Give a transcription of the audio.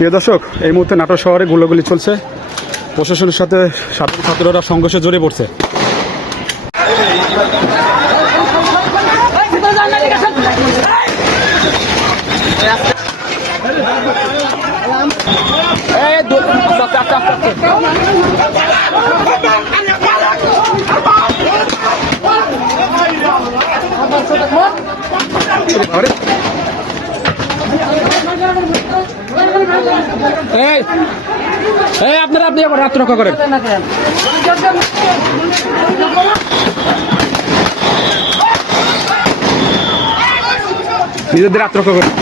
প্রিয় দর্শক, এই মুহূর্তে নাটোর শহরে গুলোগুলি চলছে। প্রশাসনের সাথে সাধারণ ছাত্ররা সংঘর্ষে জড়িয়ে পড়ছে। এই আপনারা আপনি আবার আত্মরক্ষা করেন। নিজেদের আত্মরক্ষা করেন।